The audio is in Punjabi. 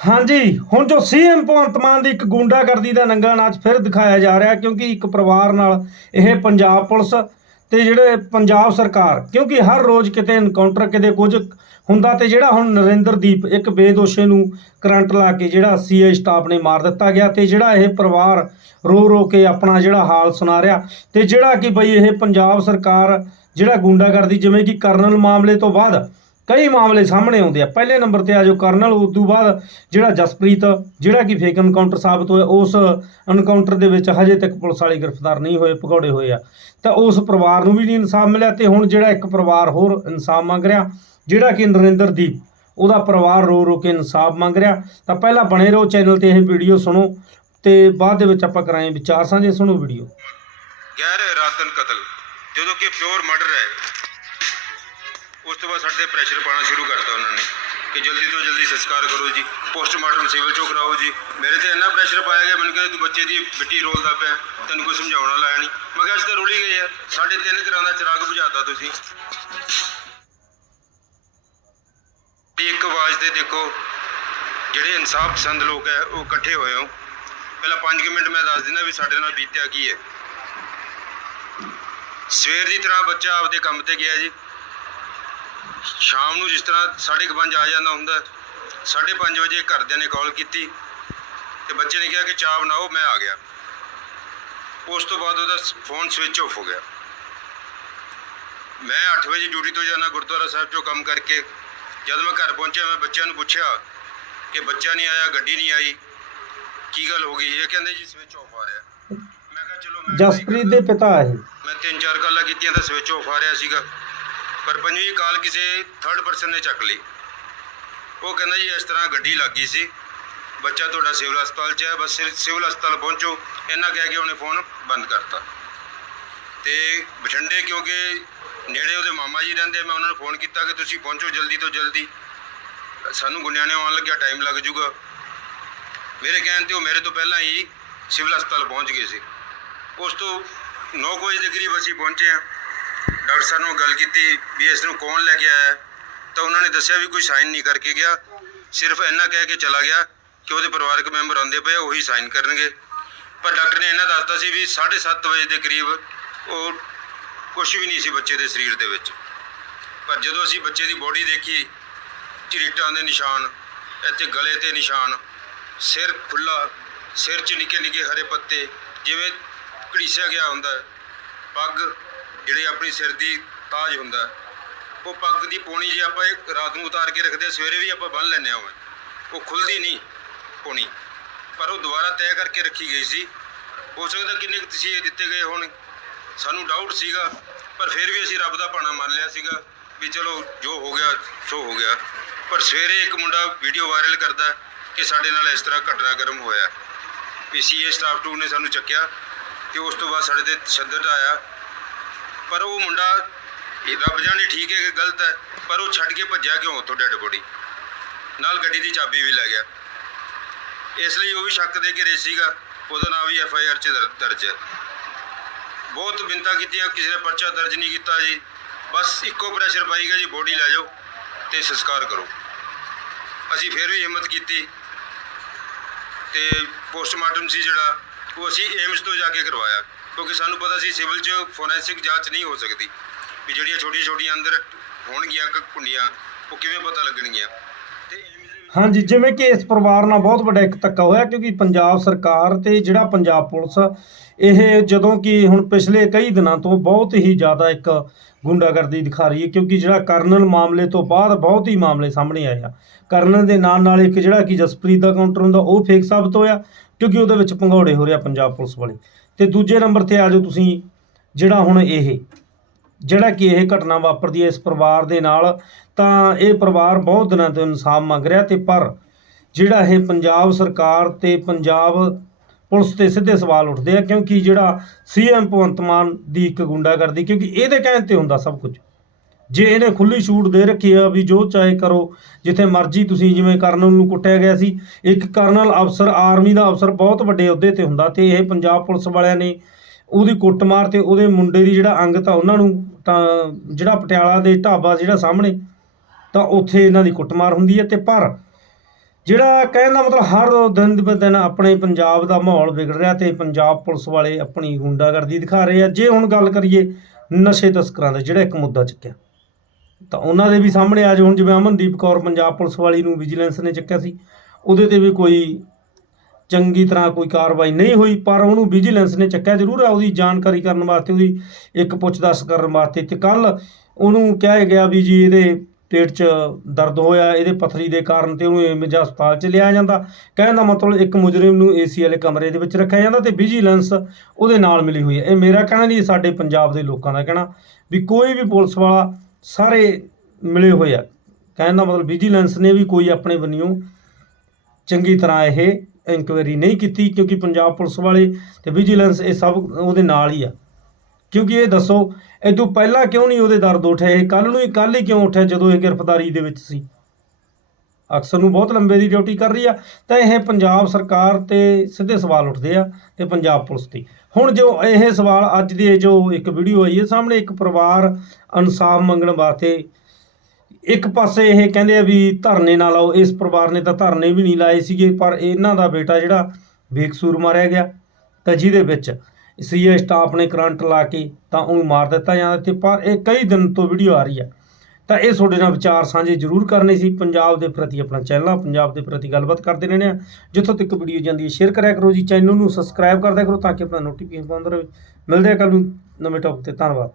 ਹਾਂਜੀ, ਹੁਣ ਜੋ ਸੀਐਮ ਭਗਵੰਤ ਮਾਨ ਦੀ ਇੱਕ ਗੁੰਡਾਗਰਦੀ ਦਾ ਨੰਗਾ ਨਾਚ ਫਿਰ ਦਿਖਾਇਆ ਜਾ ਰਿਹਾ, ਕਿਉਂਕਿ ਇੱਕ ਪਰਿਵਾਰ ਨਾਲ ਇਹ ਪੰਜਾਬ ਪੁਲਿਸ ਤੇ ਜਿਹੜੇ ਪੰਜਾਬ ਸਰਕਾਰ, ਕਿਉਂਕਿ ਹਰ ਰੋਜ਼ ਕਿਤੇ ਐਨਕਾਊਂਟਰ ਕਿਤੇ ਕੁਝ ਹੁੰਦਾ ਤੇ ਜਿਹੜਾ ਹੁਣ ਨਰਿੰਦਰਦੀਪ ਇੱਕ ਬੇਦੋਸ਼ੇ ਨੂੰ ਕਰੰਟ ਲਾ ਕੇ ਜਿਹੜਾ ਸੀਆਈ ਸਟਾਫ ਨੇ ਮਾਰ ਦਿੱਤਾ ਗਿਆ ਤੇ ਜਿਹੜਾ ਇਹ ਪਰਿਵਾਰ ਰੋ ਰੋ ਕੇ ਆਪਣਾ ਜਿਹੜਾ ਹਾਲ ਸੁਣਾ ਰਿਹਾ ਤੇ ਜਿਹੜਾ ਕਿ ਬਈ ਇਹ ਪੰਜਾਬ ਸਰਕਾਰ ਜਿਹੜਾ ਗੁੰਡਾਗਰਦੀ ਜਿਵੇਂ ਕਿ ਕਰਨਲ ਮਾਮਲੇ ਤੋਂ ਬਾਅਦ ਕਈ ਮਾਮਲੇ ਸਾਹਮਣੇ ਆਉਂਦੇ ਆ। ਪਹਿਲੇ ਨੰਬਰ ਤੇ ਆ ਜੋ ਕਰਨਲ, ਉਸ ਤੋਂ ਬਾਅਦ ਜਿਹੜਾ ਜਸਪ੍ਰੀਤ, ਜਿਹੜਾ ਕਿ ਫੇਕ ਐਨਕਾਊਂਟਰ ਸਾਬਤ ਹੋਇਆ, ਉਸ ਐਨਕਾਊਂਟਰ ਦੇ ਵਿੱਚ ਹਜੇ ਤੱਕ ਪੁਲਿਸ ਵਾਲੇ ਗ੍ਰਿਫਤਾਰ ਨਹੀਂ ਹੋਏ, ਭਗੌੜੇ ਹੋਏ ਆ। ਤਾਂ ਉਸ ਪਰਿਵਾਰ ਨੂੰ ਵੀ ਨਹੀਂ ਇਨਸਾਫ ਮਿਲਿਆ ਤੇ ਹੁਣ ਜਿਹੜਾ ਇੱਕ ਪਰਿਵਾਰ ਹੋਰ ਇਨਸਾਫ ਮੰਗ ਰਿਹਾ, ਜਿਹੜਾ ਕਿ ਨਰਿੰਦਰਦੀਪ ਉਹਦਾ ਪਰਿਵਾਰ ਰੋ ਰੋ ਕੇ ਇਨਸਾਫ ਮੰਗ ਰਿਹਾ। ਤਾਂ ਪਹਿਲਾਂ ਬਣੇ ਰਹੋ ਚੈਨਲ ਤੇ ਇਹ ਵੀਡੀਓ ਸੁਣੋ ਤੇ ਬਾਅਦ ਦੇ ਵਿੱਚ ਆਪਾਂ ਕਰਾਂਗੇ ਵਿਚਾਰ ਸਾਂਝੇ, ਸੁਣੋ ਵੀਡੀਓ। ਗੈਰ ਇਰਾਦਤਨ ਕਤਲ। ਜਦੋਂ ਕਿ ਪਿਓਰ ਮਰਡਰ ਹੈ। ਉਸ ਤੋਂ ਬਾਅਦ ਸਾਡੇ ਤੇ ਪ੍ਰੈਸ਼ਰ ਪਾਉਣਾ ਸ਼ੁਰੂ ਕਰਤਾ ਉਹਨਾਂ ਨੇ ਕਿ ਜਲਦੀ ਤੋਂ ਜਲਦੀ ਸੰਸਕਾਰ ਕਰੋ ਜੀ ਪੋਸਟਮਾਰਟਮ ਸਿਵਲ ਚੋਂ ਕਰਾਓ ਜੀ। ਮੇਰੇ ਤੇ ਇੰਨਾ ਪ੍ਰੈਸ਼ਰ ਪਾਇਆ ਗਿਆ, ਮੈਨੂੰ ਕਹਿੰਦੇ ਤੂੰ ਬੱਚੇ ਦੀ ਮਿੱਟੀ ਰੋਲਦਾ ਪਿਆ, ਤੈਨੂੰ ਕੋਈ ਸਮਝਾਉਣ ਵਾਲਾ ਨਹੀਂ। ਮੈਂ ਕਿਹਾ ਅੱਜ ਤਾਂ ਰੋਲੀ ਗਏ ਆ। ਸਾਡੇ ਤਿੰਨ ਘਰਾਂ ਦਾ ਚਿਰਾਗ ਬੁਝਾਤਾ ਤੁਸੀਂ। ਇੱਕ ਆਵਾਜ਼ ਤੇ ਦੇਖੋ, ਜਿਹੜੇ ਇਨਸਾਫ ਪਸੰਦ ਲੋਕ ਹੈ, ਉਹ ਇਕੱਠੇ ਹੋਏ ਹੋ। ਪਹਿਲਾਂ 5 ਮਿੰਟ ਮੈਂ ਦੱਸ ਦਿੰਦਾ ਵੀ ਸਾਡੇ ਨਾਲ ਬੀਤਿਆ ਕੀ ਹੈ। ਸਵੇਰ ਦੀ ਤਰ੍ਹਾਂ ਬੱਚਾ ਆਪਦੇ ਕੰਮ ਤੇ ਗਿਆ ਜੀ। ਸ਼ਾਮ ਨੂੰ ਜਿਸ ਤਰ੍ਹਾਂ 5:30 ਆ ਜਾਂਦਾ ਹੁੰਦਾ 5:30 ਵਜੇ ਘਰਦਿਆਂ ਨੇ ਕਾਲ ਕੀਤੀ ਤੇ ਬੱਚੇ ਨੇ ਕਿਹਾ ਕਿ ਚਾਹ ਬਣਾਓ ਮੈਂ ਆ ਗਿਆ। ਉਸ ਤੋਂ ਬਾਅਦ ਉਹਦਾ ਫੋਨ ਸਵਿਚ ਆਫ ਹੋ ਗਿਆ। ਮੈਂ 8 ਵਜੇ ਡਿਊਟੀ ਤੋਂ ਜਾਣਾ ਗੁਰਦੁਆਰਾ ਸਾਹਿਬ ਚੋਂ ਕੰਮ ਕਰਕੇ। ਜਦ ਮੈਂ ਘਰ ਪਹੁੰਚਿਆ ਮੈਂ ਬੱਚਿਆਂ ਨੂੰ ਪੁੱਛਿਆ ਕਿ ਬੱਚਾ ਨਹੀਂ ਆਇਆ ਗੱਡੀ ਨਹੀਂ ਆਈ ਕੀ ਗੱਲ ਹੋ ਗਈ? ਇਹ ਕਹਿੰਦੇ ਜੀ ਸਵਿਚ ਆਫ ਆ ਰਿਹਾ। ਮੈਂ ਕਿਹਾ ਚਲੋ ਮੈਂ ਜਸਪ੍ਰੀਤ ਦੇ ਪਿਤਾ ਇਹ। ਮੈਂ ਤਿੰਨ ਚਾਰ ਕਾਲਾਂ ਕੀਤੀਆਂ ਤਾਂ ਸਵਿਚ ਆਫ ਆ ਰਿਹਾ ਸੀਗਾ। ਪਰ ਪੰਜਵੀਂ ਕਾਲ ਕਿਸੇ ਥਰਡ ਪਰਸਨ ਨੇ ਚੱਕ ਲਈ। ਉਹ ਕਹਿੰਦਾ ਜੀ, ਇਸ ਤਰ੍ਹਾਂ ਗੱਡੀ ਲੱਗ ਗਈ ਸੀ। ਬੱਚਾ ਤੁਹਾਡਾ ਸਿਵਲ ਹਸਪਤਾਲ 'ਚ ਹੈ, ਬਸ ਸਿਰ ਸਿਵਲ ਹਸਪਤਾਲ ਪਹੁੰਚੋ। ਇਹਨਾਂ ਕਹਿ ਕੇ ਉਹਨੇ ਫੋਨ ਬੰਦ ਕਰਤਾ। ਤੇ ਬਠਿੰਡੇ ਕਿਉਂਕਿ ਨੇੜੇ ਉਹਦੇ ਮਾਮਾ ਜੀ ਰਹਿੰਦੇ, ਮੈਂ ਉਹਨਾਂ ਨੂੰ ਫੋਨ ਕੀਤਾ ਕਿ ਤੁਸੀਂ ਪਹੁੰਚੋ ਜਲਦੀ ਤੋਂ ਜਲਦੀ। ਸਾਨੂੰ ਗੁਨਿਆਣੇ ਆਉਣ ਲੱਗਿਆ ਟਾਈਮ ਲੱਗ ਜੂਗਾ। ਮੇਰੇ ਕਹਿਣ ਤੇ ਉਹ ਮੇਰੇ ਤੋਂ ਪਹਿਲਾਂ ਹੀ ਸਿਵਲ ਹਸਪਤਾਲ ਪਹੁੰਚ ਗਏ ਸੀ। ਉਸ ਤੋਂ ਨੌ ਕੁ ਵਜੇ ਦੇ ਕਰੀਬ ਅਸੀਂ ਪਹੁੰਚੇ ਹਾਂ। ਡਾਕਟਰ ਸਾਹਿਬ ਨਾਲ ਗੱਲ ਕੀਤੀ ਵੀ ਇਸ ਨੂੰ ਕੌਣ ਲੈ ਕੇ ਆਇਆ ਤਾਂ ਉਹਨਾਂ ਨੇ ਦੱਸਿਆ ਵੀ ਕੋਈ ਸਾਈਨ ਨਹੀਂ ਕਰਕੇ ਗਿਆ। ਸਿਰਫ ਇੰਨਾ ਕਹਿ ਕੇ ਚਲਾ ਗਿਆ ਕਿ ਉਹਦੇ ਪਰਿਵਾਰਕ ਮੈਂਬਰ ਆਉਂਦੇ ਪਏ ਉਹੀ ਸਾਈਨ ਕਰਨਗੇ। ਪਰ ਡਾਕਟਰ ਨੇ ਇਹਨਾਂ ਦੱਸਤਾ ਸੀ ਵੀ 7:30 ਵਜੇ ਦੇ ਕਰੀਬ ਉਹ ਕੁਝ ਵੀ ਨਹੀਂ ਸੀ ਬੱਚੇ ਦੇ ਸਰੀਰ ਦੇ ਵਿੱਚ। ਪਰ ਜਦੋਂ ਅਸੀਂ ਬੱਚੇ ਦੀ ਬੋਡੀ ਦੇਖੀ, ਝਰੀਟਾਂ ਦੇ ਨਿਸ਼ਾਨ, ਇੱਥੇ ਗਲੇ ਤੇ ਨਿਸ਼ਾਨ, ਸਿਰ ਖੁੱਲਾ ਸਿਰ 'ਚ ਨਿੱਕੇ ਨਿੱਕੇ ਹਰੇ ਪੱਤੇ, ਜਿਵੇਂ ਘੜੀਸਿਆ ਗਿਆ ਹੁੰਦਾ ਪੱਗ ਜਿਹੜੀ ਆਪਣੀ ਸਿਰ ਦੀ ਤਾਜ ਹੁੰਦਾ। ਉਹ ਪੱਗ ਦੀ ਪੌਣੀ ਜੇ ਆਪਾਂ ਇਹ ਰਾਤ ਨੂੰ ਉਤਾਰ ਕੇ ਰੱਖਦੇ ਹਾਂ, ਸਵੇਰੇ ਵੀ ਆਪਾਂ ਬੰਨ ਲੈਂਦੇ ਹਾਂ ਉਹ ਉਹ ਖੁੱਲਦੀ ਨਹੀਂ ਪੌਣੀ। ਪਰ ਉਹ ਦੁਬਾਰਾ ਤੈਅ ਕਰਕੇ ਰੱਖੀ ਗਈ ਸੀ। ਹੋ ਸਕਦਾ ਕਿੰਨੇ ਕੁ ਤਸੀਹੇ ਦਿੱਤੇ ਗਏ ਹੋਣ। ਸਾਨੂੰ ਡਾਊਟ ਸੀਗਾ ਪਰ ਫਿਰ ਵੀ ਅਸੀਂ ਰੱਬ ਦਾ ਭਾਣਾ ਮੰਨ ਲਿਆ ਸੀਗਾ ਵੀ ਚਲੋ ਜੋ ਹੋ ਗਿਆ ਸੋ ਹੋ ਗਿਆ। ਪਰ ਸਵੇਰੇ ਇੱਕ ਮੁੰਡਾ ਵੀਡੀਓ ਵਾਇਰਲ ਕਰਦਾ ਕਿ ਸਾਡੇ ਨਾਲ ਇਸ ਤਰ੍ਹਾਂ ਘਟਨਾਕ੍ਰਮ ਹੋਇਆ। ਵੀ ਸੀਏ ਸਟਾਫ 2 ਨੇ ਸਾਨੂੰ ਚੱਕਿਆ ਤੇ ਉਸ ਤੋਂ ਬਾਅਦ ਸਾਡੇ ਤੇ ਤਸ਼ੱਦਦ ਆਇਆ ਪਰ ਉਹ ਮੁੰਡਾ ਇਹ ਰੱਬ ਜਾਣੇ ਠੀਕ ਹੈ ਕਿ ਗਲਤ ਹੈ, ਪਰ ਉਹ ਛੱਡ ਕੇ ਭੱਜਿਆ ਕਿਉਂ ਉੱਥੋਂ ਡੈਡ ਬੋਡੀ? ਨਾਲ ਗੱਡੀ ਦੀ ਚਾਬੀ ਵੀ ਲੈ ਗਿਆ। ਇਸ ਲਈ ਉਹ ਵੀ ਸ਼ੱਕ ਦੇ ਘੇਰੇ ਸੀਗਾ, ਉਹਦਾ ਨਾਮ ਵੀ ਐਫ ਆਈ ਆਰ 'ਚ ਦਰ- ਦਰਜ ਹੈ। ਬਹੁਤ ਮਿੰਤਾ ਕੀਤੀਆਂ, ਕਿਸੇ ਨੇ ਪਰਚਾ ਦਰਜ ਨਹੀਂ ਕੀਤਾ ਜੀ। ਬਸ ਇੱਕੋ ਪ੍ਰੈਸ਼ਰ ਪਾਈ ਗਿਆ ਜੀ, ਬੋਡੀ ਲੈ ਜਾਓ ਤੇ ਸੰਸਕਾਰ ਕਰੋ। ਅਸੀਂ ਫਿਰ ਵੀ ਹਿੰਮਤ ਕੀਤੀ ਤੇ ਪੋਸਟਮਾਰਟਮ ਸੀ ਜਿਹੜਾ, ਉਹ ਅਸੀਂ ਏਮਸ ਤੋਂ ਜਾ ਕੇ ਕਰਵਾਇਆ। ਕਿਉਂਕਿ ਸਾਨੂੰ ਪਤਾ ਸੀ ਸਿਵਲ 'ਚ ਫੋਰੈਂਸਿਕ ਜਾਂਚ ਨਹੀਂ ਹੋ ਸਕਦੀ ਵੀ ਜਿਹੜੀਆਂ ਛੋਟੀਆਂ ਛੋਟੀਆਂ ਅੰਦਰ ਹੋਣਗੀਆਂ ਕੁੰਡੀਆਂ, ਉਹ ਕਿਵੇਂ ਪਤਾ ਲੱਗਣਗੀਆਂ। ਹਾਂਜੀ, ਜਿਵੇਂ ਕਿ ਇਸ ਪਰਿਵਾਰ ਨਾਲ ਬਹੁਤ ਵੱਡਾ ਇੱਕ ਧੱਕਾ ਹੋਇਆ ਕਿਉਂਕਿ ਪੰਜਾਬ ਸਰਕਾਰ ਤੇ ਜਿਹੜਾ ਪੰਜਾਬ ਪੁਲਿਸ, ਇਹ ਜਦੋਂ ਕਿ ਹੁਣ ਪਿਛਲੇ ਕਈ ਦਿਨਾਂ ਤੋਂ ਬਹੁਤ ਹੀ ਜ਼ਿਆਦਾ ਇੱਕ ਗੁੰਡਾਗਰਦੀ ਦਿਖਾ ਰਹੀ ਹੈ ਕਿਉਂਕਿ ਜਿਹੜਾ ਕਰਨਲ ਮਾਮਲੇ ਤੋਂ ਬਾਅਦ ਬਹੁਤ ਹੀ ਮਾਮਲੇ ਸਾਹਮਣੇ ਆਏ ਆ। ਕਰਨਲ ਦੇ ਨਾਲ ਨਾਲ ਇੱਕ ਜਿਹੜਾ ਕਿ ਜਸਪ੍ਰੀਤ ਦਾ ਕਾਊਂਟਰ ਹੁੰਦਾ, ਉਹ ਫੇਕ ਸਾਬਤ ਹੋਇਆ ਕਿਉਂਕਿ ਉਹਦੇ ਵਿੱਚ ਭੰਗੌੜੇ ਹੋ ਰਿਹਾ ਪੰਜਾਬ ਪੁਲਿਸ ਵਾਲੇ। ਤੇ ਦੂਜੇ ਨੰਬਰ ਤੇ ਆ ਜਾਓ ਤੁਸੀਂ, ਜਿਹੜਾ ਹੁਣ ਇਹ, ਜਿਹੜਾ ਕਿ ਇਹ ਘਟਨਾ ਵਾਪਰਦੀ ਹੈ ਇਸ ਪਰਿਵਾਰ ਦੇ ਨਾਲ, ਤਾਂ ਇਹ ਪਰਿਵਾਰ ਬਹੁਤ ਦਿਨਾਂ ਤੋਂ ਇਨਸਾਫ ਮੰਗ ਰਿਹਾ ਤੇ ਪਰ ਜਿਹੜਾ ਇਹ ਪੰਜਾਬ ਸਰਕਾਰ ਤੇ ਪੰਜਾਬ ਪੁਲਿਸ ਤੇ ਸਿੱਧੇ ਸਵਾਲ ਉੱਠਦੇ ਆ ਕਿਉਂਕਿ ਜਿਹੜਾ ਸੀਐਮ ਭਗਵੰਤ ਮਾਨ ਦੀ ਇੱਕ ਗੁੰਡਾਗਰਦੀ, ਕਿਉਂਕਿ ਇਹਦੇ ਕਹਿਣ ਤੇ ਹੁੰਦਾ ਸਭ ਕੁਝ। ਜੇ ਇਹਨੇ ਖੁੱਲੀ ਛੂਟ ਦੇ ਰੱਖੀ ਆ ਵੀ ਜੋ ਚਾਹੇ ਕਰੋ, ਜਿੱਥੇ ਮਰਜ਼ੀ ਤੁਸੀਂ ਜਿਵੇਂ ਕਰਨਲ ਨੂੰ ਕੁੱਟਿਆ ਗਿਆ ਸੀ, ਇੱਕ ਕਰਨਲ ਅਫਸਰ, ਆਰਮੀ ਦਾ ਅਫਸਰ ਬਹੁਤ ਵੱਡੇ ਅਹੁਦੇ ਤੇ ਹੁੰਦਾ ਤੇ ਇਹ ਪੰਜਾਬ ਪੁਲਿਸ ਵਾਲਿਆਂ ਨੇ ਉਹਦੀ ਕੁੱਟਮਾਰ ਤੇ ਉਹਦੇ ਮੁੰਡੇ ਦੀ ਜਿਹੜਾ ਅੰਗ ਤਾਂ ਉਹਨਾਂ ਨੂੰ ਤਾਂ ਜਿਹੜਾ ਪਟਿਆਲਾ ਦੇ ਢਾਬਾ ਜਿਹੜਾ ਸਾਹਮਣੇ, ਤਾਂ ਉੱਥੇ ਇਹਨਾਂ ਦੀ ਕੁੱਟਮਾਰ ਹੁੰਦੀ ਹੈ ਤੇ ਪਰ ਜਿਹੜਾ ਕਹਿਣ ਦਾ ਮਤਲਬ ਹਰ ਦਿਨ ਬ ਦਿਨ ਆਪਣੇ ਪੰਜਾਬ ਦਾ ਮਾਹੌਲ ਵਿਗੜ ਰਿਹਾ ਤੇ ਪੰਜਾਬ ਪੁਲਿਸ ਵਾਲੇ ਆਪਣੀ ਗੁੰਡਾਗਰਦੀ ਦਿਖਾ ਰਹੇ ਆ। ਜੇ ਹੁਣ ਗੱਲ ਕਰੀਏ ਨਸ਼ੇ ਤਸਕਰਾਂ ਦਾ, ਜਿਹੜਾ ਇੱਕ ਮੁੱਦਾ ਚੱਕਿਆ। ਤਾਂ ਉਹਨਾਂ ਦੇ ਵੀ ਸਾਹਮਣੇ ਆ ਹੁਣ ਜਿਵੇਂ ਅਮਨਦੀਪ ਕੌਰ ਪੰਜਾਬ ਪੁਲਿਸ ਵਾਲੀ ਨੂੰ ਵਿਜੀਲੈਂਸ ਨੇ ਚੱਕਿਆ ਸੀ, ਉਹਦੇ ਤੇ ਵੀ ਕੋਈ ਚੰਗੀ ਤਰ੍ਹਾਂ ਕੋਈ ਕਾਰਵਾਈ ਨਹੀਂ ਹੋਈ, ਪਰ ਉਹਨੂੰ ਵਿਜੀਲੈਂਸ ਨੇ ਚੱਕਿਆ ਜ਼ਰੂਰ ਹੈ ਉਹਦੀ ਜਾਣਕਾਰੀ ਕਰਨ ਵਾਸਤੇ, ਉਹਦੀ ਇੱਕ ਪੁੱਛਦਛ ਕਰਨ ਵਾਸਤੇ। ਤੇ ਕੱਲ ਉਹਨੂੰ ਕਿਹਾ ਗਿਆ ਵੀ ਜੀ ਇਹਦੇ ਪੇਟ 'ਚ ਦਰਦ ਹੋਇਆ, ਇਹਦੇ ਪਥਰੀ ਦੇ ਕਾਰਨ ਤੇ ਉਹਨੂੰ ਐਮਜ ਹਸਪਤਾਲ 'ਚ ਲਿਆ ਜਾਂਦਾ। ਕਹਿਣ ਦਾ ਮਤਲਬ ਇੱਕ ਮੁਜਰਮ ਨੂੰ ਏਸੀ ਵਾਲੇ ਕਮਰੇ ਦੇ ਵਿੱਚ ਰੱਖਿਆ ਜਾਂਦਾ ਤੇ ਵਿਜੀਲੈਂਸ ਉਹਦੇ ਨਾਲ ਮਿਲੀ ਹੋਈ ਹੈ। ਇਹ ਮੇਰਾ ਕਹਿਣਾ ਨਹੀਂ ਸਾਡੇ ਪੰਜਾਬ ਦੇ ਲੋਕਾਂ ਦਾ ਕਹਿਣਾ ਵੀ ਕੋਈ ਵੀ ਪੁਲਿਸ ਵਾਲਾ ਸਾਰੇ ਮਿਲੇ ਹੋਏ ਆ। ਕਹਿਣ ਦਾ ਮਤਲਬ ਵਿਜੀਲੈਂਸ ਨੇ ਵੀ ਕੋਈ ਆਪਣੇ ਬੰਨਿਓ ਚੰਗੀ ਤਰ੍ਹਾਂ ਇਹ ਇਨਕੁਆਇਰੀ ਨਹੀਂ ਕੀਤੀ, ਕਿਉਂਕਿ ਪੰਜਾਬ ਪੁਲਿਸ ਵਾਲੇ ਤੇ ਵਿਜੀਲੈਂਸ ਇਹ ਸਭ ਉਹਦੇ ਨਾਲ ਹੀ ਆ। ਕਿਉਂਕਿ ਇਹ ਦੱਸੋ, ਇਹ ਤੋਂ ਪਹਿਲਾਂ ਕਿਉਂ ਨਹੀਂ ਉਹਦੇ ਦਰਦ ਉੱਠਿਆ ਇਹ ਕੱਲ ਨੂੰ ਹੀ ਕੱਲ ਹੀ ਕਿਉਂ ਉੱਠਿਆ ਜਦੋਂ ਇਹ ਗ੍ਰਿਫਤਾਰੀ ਦੇ ਵਿੱਚ ਸੀ? ਅਕਸਰ ਨੂੰ ਬਹੁਤ ਲੰਬੇ ਦੀ ਡਿਊਟੀ ਕਰ ਰਹੀ ਆ, ਤਾਂ ਇਹ ਪੰਜਾਬ ਸਰਕਾਰ ਤੇ ਸਿੱਧੇ ਸਵਾਲ ਉੱਠਦੇ ਆ ਤੇ ਪੰਜਾਬ ਪੁਲਿਸ ਤੇ। ਹੁਣ ਜੋ ਇਹ ਸਵਾਲ ਅੱਜ ਦੇ ਜੋ ਇੱਕ ਵੀਡੀਓ ਆਈ ਹੈ, ਸਾਹਮਣੇ ਇੱਕ ਪਰਿਵਾਰ ਇਨਸਾਫ ਮੰਗਣ ਵਾਸਤੇ ਇੱਕ ਪਾਸੇ ਇਹ ਕਹਿੰਦੇ ਆ ਵੀ ਧਰਨੇ ਨਾ ਲਾਓ, ਇਸ ਪਰਿਵਾਰ ਨੇ ਤਾਂ ਧਰਨੇ ਵੀ ਨਹੀਂ ਲਾਏ ਸੀਗੇ, ਪਰ ਇਹਨਾਂ ਦਾ ਬੇਟਾ ਜਿਹੜਾ ਬੇਕਸੂਰ ਮਾਰਿਆ ਗਿਆ ਤਾਂ ਜਿਹਦੇ ਵਿੱਚ। ਸੀਏ ਸਟਾਫ ਨੇ ਕਰੰਟ ਲਾ ਕੇ ਤਾਂ ਉਹਨੂੰ ਮਾਰ ਦਿੱਤਾ ਜਾਂਦਾ ਤੇ, ਪਰ ਇਹ ਕਈ ਦਿਨ ਤੋਂ ਵੀਡੀਓ ਆ ਰਹੀ ਆ। ਤਾਂ ਇਹ ਤੁਹਾਡੇ ਨਾਲ ਵਿਚਾਰ ਸਾਂਝੇ ਜ਼ਰੂਰ ਕਰਨੇ ਸੀ। ਪੰਜਾਬ ਦੇ ਪ੍ਰਤੀ ਆਪਣਾ ਚੈਨਲ ਆ ਪੰਜਾਬ ਦੇ ਪ੍ਰਤੀ ਗੱਲਬਾਤ ਕਰਦੇ ਰਹਿੰਦੇ ਆ ਜਿੱਥੋਂ ਤੱਕ ਵੀਡੀਓ ਜਾਂਦੀ ਹੈ ਸ਼ੇਅਰ ਕਰਿਆ ਕਰੋ ਜੀ। ਚੈਨਲ ਨੂੰ ਸਬਸਕ੍ਰਾਈਬ ਕਰਦਿਆ ਕਰੋ ਤਾਂ ਕਿ ਆਪਣਾ ਨੋਟੀਫਿਕੇਸ਼ਨ ਪਾਉਂਦੇ ਰਹੇ ਮਿਲਦੇ ਆ ਕੱਲ ਨੂੰ ਨਵੇਂ ਟੌਪਿਕ ਤੇ। ਧੰਨਵਾਦ।